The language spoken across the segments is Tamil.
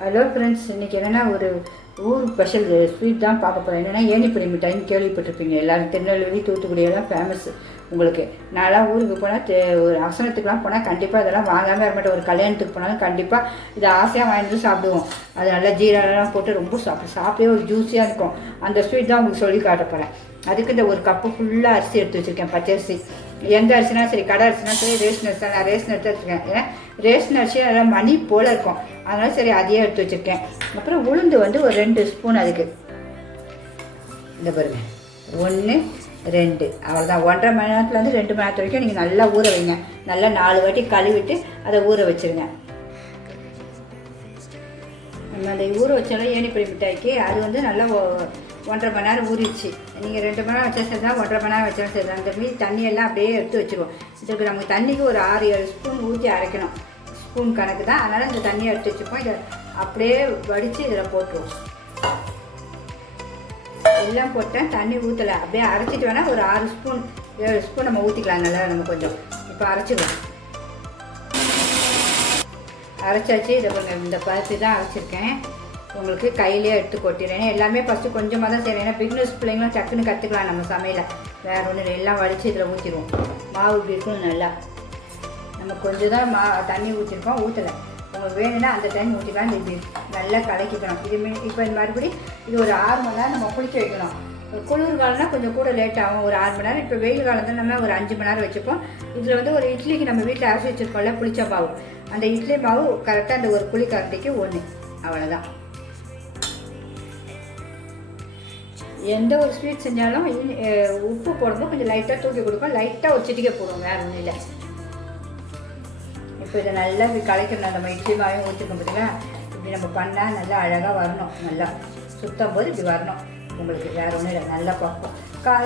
ஹலோ ஃப்ரெண்ட்ஸ், இன்றைக்கி என்னென்னா ஒரு ஊர் ஸ்பெஷல் ஸ்வீட் தான் பார்க்க போகிறேன். என்னென்னா ஏணிப்படி மிட்டாய்னு கேள்விப்பட்டிருப்பீங்க எல்லாரும். திருநெல்வேலி தூத்துக்குடியெல்லாம் ஃபேமஸ் உங்களுக்கு. நான்லாம் ஊருக்கு போனால் ஒரு அவசரத்துக்குலாம் போனால் கண்டிப்பாக இதெல்லாம் வாங்காமல் வரமாட்டேன். ஒரு கல்யாணத்துக்கு போனாலும் கண்டிப்பாக இதை ஆசையாக வாங்கிட்டு சாப்பிடுவோம். அது நல்லா ஜீராலாம் போட்டு ரொம்ப சாப்பிட்டே ஒரு ஜூஸியாக இருக்கும். அந்த ஸ்வீட் தான் உங்களுக்கு சொல்லி காட்ட போகிறேன். அதுக்கு இந்த ஒரு கப்பு ஃபுல்லாக அரிசி எடுத்து வச்சுருக்கேன், பச்சரிசி. எந்த அரிசினா சரி, கடை அரிசினா சரி, ரேஷன் அரிசி. நான் ரேஷன் எடுத்து வச்சுருக்கேன். ஏன்னா ரேஷன் அரிசி நல்லா மணி போல் இருக்கும், அதனால சரி அதையே எடுத்து வச்சுருக்கேன். அப்புறம் உளுந்து வந்து ஒரு 2 ஸ்பூன். அதுக்கு இந்த பாருங்க, 1 2 அவ்வளோதான். 1.5 மணி நேரத்துலேருந்து 2 மணி நேரத்து வரைக்கும் நீங்கள் நல்லா ஊற வைங்க. நல்லா 4 வாட்டி கழுவிட்டு அதை ஊற வச்சுருங்க. நம்ம அந்த ஊற வச்சாலும் ஏணிப்படி மிட்டாய்க்கு அது வந்து நல்லா 1.5 மணி நேரம் ஊறிடுச்சு. நீங்கள் 2 மணி நேரம் வச்சா சரி தான், 1.5 மணி நேரம் வச்சாலும் சரி தான். அந்த மீதி தண்ணியெல்லாம் அப்படியே எடுத்து வச்சுருவோம். இதுக்கு நமக்கு தண்ணிக்கு ஒரு 6-7 ஸ்பூன் ஊற்றி அரைக்கணும். ஸ்பூன் கணக்கு தான், அதனால் இந்த தண்ணியை எடுத்து வச்சுப்போம். இதை அப்படியே வடித்து இதில் போட்டுருவோம். எல்லாம் போட்டேன், தண்ணி ஊற்றலை. அப்படியே அரைச்சிட்டு வேணால் ஒரு 6 ஸ்பூன் 7 ஸ்பூன் நம்ம ஊற்றிக்கலாம். நல்லா நம்ம கொஞ்சம் இப்போ அரைச்சிக்கலாம். அரைச்சாச்சு. இதை கொஞ்சம் இந்த பருத்தி தான் அரைச்சிருக்கேன். உங்களுக்கு கையிலே எடுத்து கொட்டிடுறேன். எல்லாமே ஃபஸ்ட்டு கொஞ்சமாக தான் செய்கிறேன். ஏன்னா பிக்னஸ் பிள்ளைங்களும் டக்குன்னு கற்றுக்கலாம் நம்ம சமையலை. வேறு ஒன்று எல்லாம் வடித்து இதில் ஊற்றிடுவோம். மாவு இப்படி இருக்கணும். நல்லா நம்ம கொஞ்சம் தான் தண்ணி ஊற்றிருக்கோம், ஊற்றலை. உங்களுக்கு வேணும்னா அந்த டைம் ஊற்றிக்கலாம். இப்படி நல்லா கலக்கிக்கணும். இது இப்போ இந்த மறுபடி இது ஒரு 6 மணி நேரம் நம்ம குளிக்க வைக்கணும். குளிர் காலம்னா கொஞ்சம் கூட லேட் ஆகும், ஒரு 6 மணி நேரம். இப்போ வெயில் காலம் தான் நம்ம ஒரு 5 மணி நேரம் வச்சுப்போம். இதில் வந்து ஒரு இட்லிக்கு நம்ம வீட்டில் அரைச்சி வச்சுருக்கோம்ல புளிச்ச மாவு, அந்த இட்லி மாவு கரெக்டாக அந்த ஒரு புளி கரண்டிக்கு 1, அவ்வளோதான். எந்த ஒரு ஸ்வீட் செஞ்சாலும் உப்பு போடும்போது கொஞ்சம் லைட்டாக தூக்கி கொடுப்போம். லைட்டாக ஒரு சிட்டிக்கை போடுவோம், வேறு ஒன்றும் இல்லை. இப்போ இதை நல்லா இப்படி கலைக்கணும். நம்ம இட்லி மாவையும் ஊற்றிருக்கோம் பார்த்தீங்களா? இப்படி நம்ம பண்ணால் நல்லா அழகாக வரணும். நல்லா சுத்தம் போது இப்படி வரணும். உங்களுக்கு வேறு ஒன்றும் இல்லை, நல்லா பார்ப்போம்.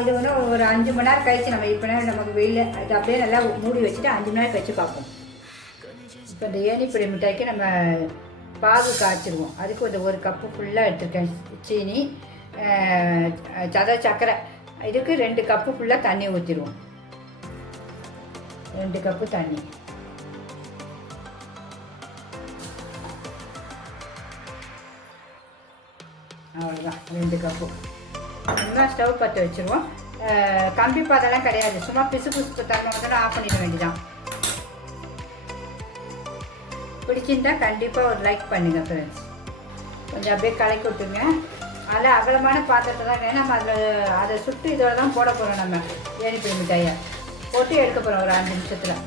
இது வந்து ஒரு 5 மணி நேரம் கழிச்சு நம்ம இப்போ நமக்கு வெயில் இது அப்படியே நல்லா மூடி வச்சுட்டு 5 மணி நேரம் கழிச்சு பார்ப்போம். இப்போ இந்த ஏணிப்படி மிட்டாய்க்கு நம்ம பாகு காய்ச்சிடுவோம். அதுக்கு ஒரு கப்பு ஃபுல்லாக எடுத்துருக்கேன் சீனி, சர்க்கரை. இதுக்கு 2 கப்பு ஃபுல்லாக தண்ணி ஊற்றிடுவோம். 2 கப்பு தண்ணி. அவ்வளோதான், 2 கப்பு. இன்னும் ஸ்டவ் பற்ற வச்சுருவோம். கம்பி பாதெல்லாம் கிடையாது, சும்மா பிசு தண்ணி வந்து ஆஃப் பண்ணிட வேண்டியதான். பிடிச்சிருந்தா கண்டிப்பாக ஒரு லைக் பண்ணுங்கள் ஃப்ரெண்ட்ஸ். கொஞ்சம் அப்படியே கலக்கி விட்டுருங்க. அதில் அகலமான பாத்திரத்தை தான் வேணும். நம்ம அதை சுட்டு இதோட தான் போட போகிறோம். நம்ம ஏணிப்படி மிட்டாயை போட்டு எடுக்க போகிறோம் ஒரு 5 நிமிஷத்தில்.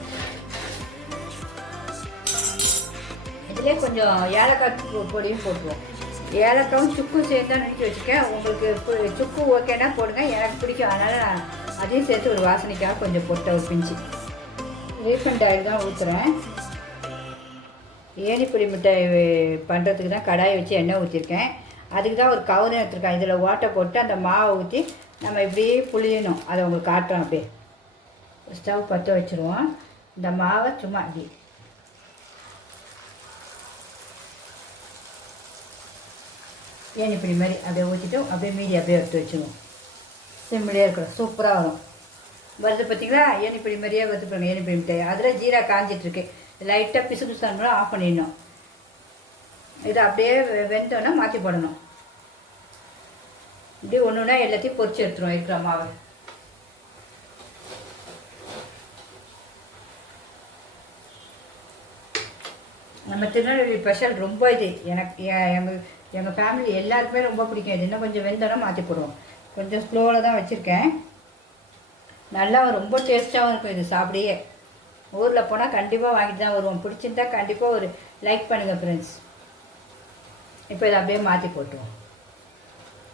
இதிலே கொஞ்சம் ஏலக்காய் பொடியும் போட்டுருவோம். ஏலக்காயும் சுக்கும் சேர்ந்து தான் நினைக்க வச்சுக்கேன். உங்களுக்கு சுக்கு ஓகேன்னா போடுங்க, எனக்கு பிடிக்கும், அதனால் நான் அதையும் சேர்த்து ஒரு வாசனைக்காக கொஞ்சம் போட்ட ஒரு பிஞ்சு ரீஃபண்ட் ஆயில் தான் ஊற்றுறேன். ஏணிப்படி மிட்டாய் பண்ணுறதுக்கு தான் கடாயை வச்சு எண்ணெய் ஊற்றிருக்கேன். அதுக்கு தான் ஒரு கவரும் எடுத்துருக்கேன். இதில் ஓட்டை போட்டு அந்த மாவை ஊற்றி நம்ம இப்படியே புளியணும். அதை உங்களுக்கு காட்டுறோம். அப்படியே ஸ்டவ் பற்ற வச்சுருவோம். இந்த மாவை சும்மா இப்படி ஏணிப்படி மாதிரி அப்படியே ஊற்றிட்டு அப்படியே மீதி அப்படியே எடுத்து வச்சுருவோம். சிம்மிலே இருக்கிறோம், சூப்பராக வரும். வருது பார்த்தீங்களா? ஏணிப்படி மாதிரியே வருது பாருங்க. ஏணிப்படி மிட்டாய் அதில் ஜீரா காஞ்சிட்ருக்கு. லைட்டாக பிசு பிசுன்னு ஆஃப் பண்ணிடணும். இதை அப்படியே வெந்தோன்னா மாற்றி போடணும். இப்படி ஒன்று ஒன்றா எல்லாத்தையும் பொரிச்சு எடுத்துருவோம் இருக்கிற மாவை. நம்ம திருநெல்வேலி ஸ்பெஷல் ரொம்ப இது. எனக்கு எங்கள் ஃபேமிலி எல்லாருக்குமே ரொம்ப பிடிக்கும். இது இன்னும் கொஞ்சம் வெந்தோன்னா மாற்றி போடுவோம். கொஞ்சம் ஸ்லோவில் தான் வச்சுருக்கேன். நல்லா ரொம்ப டேஸ்ட்டாகவும் இருக்கும். இது சாப்பிடையே ஊரில் போனால் கண்டிப்பாக வாங்கிட்டு தான் வருவோம். பிடிச்சிருந்தா கண்டிப்பாக ஒரு லைக் பண்ணுங்கள் ஃப்ரெண்ட்ஸ். இப்போ இதை அப்படியே மாற்றி போட்டுருவோம்.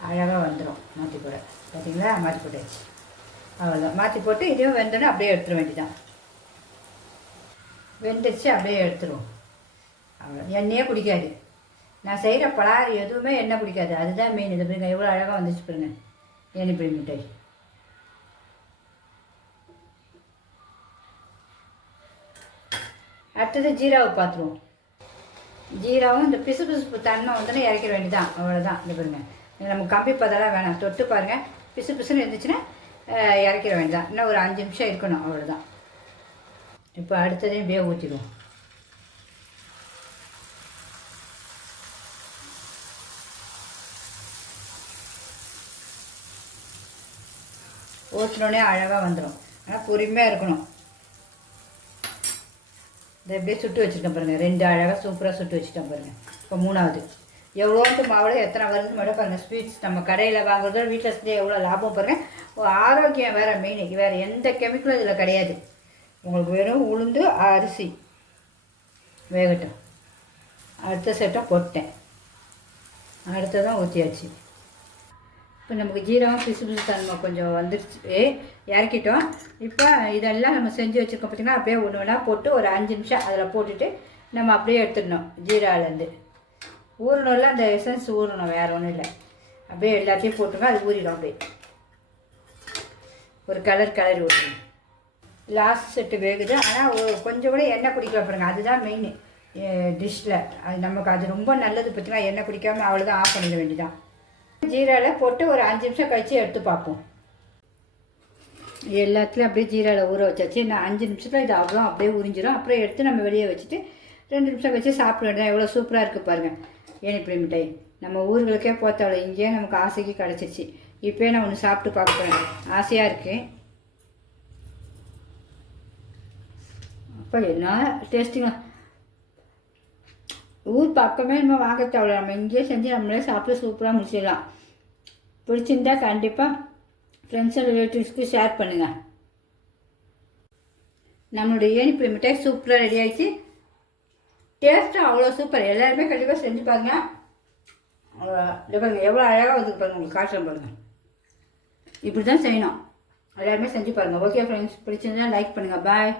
அழகாக வந்துடும். மாற்றி போட பார்த்தீங்களா? மாற்றி போட்டாச்சு. அவ்வளோதான். மாற்றி போட்டு இதையும் வெந்தோன்னே அப்படியே எடுத்துட வேண்டியதான். வெந்துச்சு, அப்படியே எடுத்துருவோம். அவ்வளோ. எண்ணெயே பிடிக்காது. நான் செய்கிற பலகாரம் எதுவுமே எண்ணெய் பிடிக்காது. அதுதான் மெயின். இது பாருங்க எவ்வளோ அழகாக வந்துச்சு பாருங்க ஏணிப்படி மிட்டாய். அடுத்தது ஜீராவை பார்த்துருவோம். ஜீராவும் இந்த பிசு பிசுப்பு தன்மை வந்து இறக்கிற வேண்டியதான். அவ்வளோதான். இந்த பாருங்க, நம்ம கம்பி பதெல்லாம் வேணாம். தொட்டு பாருங்கள், பிசு பிசுன்னு இருந்துச்சுன்னா இறக்கிற வேண்டியதான். இன்னும் ஒரு 5 நிமிஷம் இருக்கணும், அவ்வளோதான். இப்போ அடுத்ததையும் இப்படியே ஊற்றிடுவோம். ஊற்றினோடனே அழகாக வந்துடும். ஆனால் பொறுமையாக இருக்கணும். இதை எப்படியே சுட்டு வச்சுருக்கேன் பாருங்கள். 2 அழகாக சூப்பராக சுட்டு வச்சுட்டேன் பாருங்கள். இப்போ 3வது எவ்வளோன்ட்டு மாவில் எத்தனை வருதுன்னு மட்டும் பாருங்கள். ஸ்வீட்ஸ் நம்ம கடையில் வாங்குறதோ வீட்டில் செஞ்சு எவ்வளோ லாபம் பாருங்கள். ஆரோக்கியம் வேறு மெயின். வேறு எந்த கெமிக்கலும் இதில் கிடையாது. உங்களுக்கு வெறும் உளுந்து அரிசி வேகட்டும். அடுத்த செட்டை போட்டேன். அடுத்ததான் ஊற்றியாச்சு. இப்போ நமக்கு ஜீரகம் பிசு பிசு தன்மை கொஞ்சம் வந்துடுச்சு, இறக்கிட்டோம். இப்போ இதெல்லாம் நம்ம செஞ்சு வச்சுருக்கோம் பார்த்திங்கன்னா, அப்படியே ஒன்று ஒன்றா போட்டு ஒரு 5 நிமிஷம் அதில் போட்டுட்டு நம்ம அப்படியே எடுத்துடணும். ஜீராலேருந்து ஊறணும்ல, அந்த எசன்ஸ் ஊறணும், வேறு ஒன்றும் இல்லை. அப்படியே எல்லாத்தையும் போட்டுங்க, அது ஊறிடும். அப்படியே ஒரு கலரி ஊற்றணும். லாஸ்ட் செட்டு வேகுது. ஆனால் கொஞ்சம் கூட எண்ணெய் குடிக்க பாருங்க, அதுதான் மெயின் டிஷ்ஷில். அது நமக்கு அது ரொம்ப நல்லது. பார்த்திங்கன்னா எண்ணெய் குடிக்காமல் அவ்வளோதான், ஆஃப் பண்ணிட வேண்டியதான். ஜீராவில் போட்டு ஒரு 5 நிமிஷம் கழித்து எடுத்து பார்ப்போம். எல்லாத்துலேயும் அப்படியே ஜீராவில் ஊற வச்சாச்சு. நான் 5 நிமிஷத்தில் இது அவ்வளோ அப்படியே உறிஞ்சிடும். அப்புறம் எடுத்து நம்ம வெளியே வச்சுட்டு 2 நிமிஷம் கழிச்சு சாப்பிட வேண்டியதான். எவ்வளோ சூப்பராக இருக்குது பாருங்கள் ஏனிப்படி மிட்டாய். நம்ம ஊர்களுக்கே போத்தாளோ இங்கேயே நமக்கு ஆசைக்கு கிடச்சிச்சு. இப்போயே நான் ஒன்று சாப்பிட்டு பார்க்க போகிறேன், ஆசையாக இருக்குது. அப்போ என்ன டேஸ்ட்டுங்க. ஊர் பக்கமே நம்ம வாங்க தேவை, நம்ம இங்கேயே செஞ்சு நம்மளே சாப்பிட்டு சூப்பராக முடிச்சிடலாம். பிடிச்சிருந்தா கண்டிப்பாக ஃப்ரெண்ட்ஸ் அண்ட் ரிலேட்டிவ்ஸ்க்கு ஷேர் பண்ணுங்கள். நம்மளுடைய ஏனிப்படி மிட்டாய் சூப்பராக ரெடி ஆகிடுச்சு. டேஸ்ட்டும் அவ்வளோ சூப்பர். எல்லாருமே கண்டிப்பாக செஞ்சு பாருங்கள். பாருங்கள் எவ்வளோ அழகாக வந்து பாருங்கள். உங்களுக்கு காட்டுறேன் பாருங்கள். இப்படி தான் செய்யணும். எல்லாருமே செஞ்சு பாருங்கள். ஓகே ஃப்ரெண்ட்ஸ், பிடிச்சிருந்தா லைக் பண்ணுங்கள். பாய்.